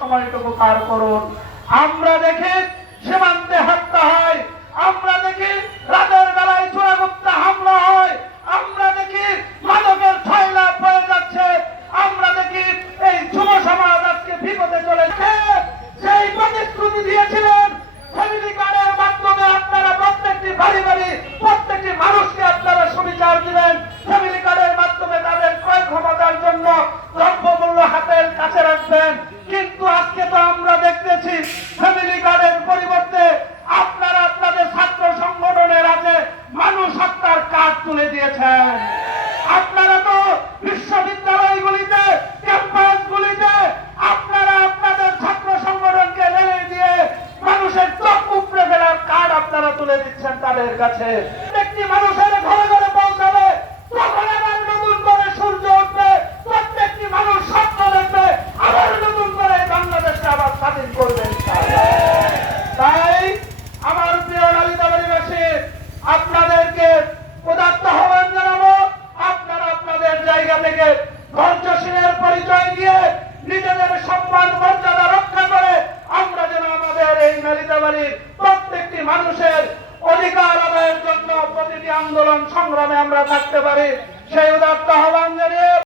সময়টুকু পার করুন। আমরা দেখি সীমান্তে হত্যা হয়, আমরা দেখি রাতের বেলায় চোরাগুপ্তা হামলা হয়, আমরা দেখি মাদকের ছয়লা পড়ে যাচ্ছে, আমরা দেখি এই যুব সমাজ আজকে বিপদে চলেছে। সেই প্রতিশ্রুতি দিয়েছিলেন ফ্যামিলি কার্ডের মাধ্যমে আপনারা প্রত্যেকটি বাড়ি বাড়ি প্রত্যেকটি মানুষকে আপনারা সুবিচার দিবেন, ফ্যামিলি কার্ডের মাধ্যমে তাদের ক্রয় ক্ষমতার জন্য দ্রব্যমূল্য হাতের কাছে রাখবেন। কিন্তু আজকে তো আমরা দেখতেছি ফ্যামিলি কার্ডের পরিবর্তে আপনারা আপনাদের ছাত্র সংগঠনের আছে মানুষ হত্যার কার্ড তুলে দিয়েছেন। আপনারা তো বিশ্ববিদ্যালয়গুলিতে ক্যাম্পাসগুলিতে আপনারা আপনাদের ছাত্র সংগঠনকে রেলে দিয়ে মানুষের চোখ উপড়ে ফেলার কার্ড আপনারা তুলে দিচ্ছেন তাদের কাছে। প্রত্যেকটি মানুষের ঘরে ঘরে পৌঁছাবে, তখন আবার নতুন করে সূর্য উঠবে, প্রত্যেকটি মানুষ স্বপ্ন দেখবে আবার নতুন করে বাংলাদেশকে আবার স্বাধীন করবেন। তাই আমার প্রিয় নালিতাবাড়িবাসী, আপনাদেরকে উদাত্ত আহ্বান জানাবো, আপনারা আপনাদের জায়গা থেকে ধৈর্যশীলের পরিচয় দিয়ে নিজেদের সম্মান মর্যাদা রক্ষা করে আমরা যেন আমাদের এই নালিতাবাড়ির প্রত্যেকটি মানুষের অধিকার আদায়ের জন্য প্রতিটি আন্দোলন সংগ্রামে আমরা থাকতে পারি, সেই উদাত্ত আহ্বান জানিয়ে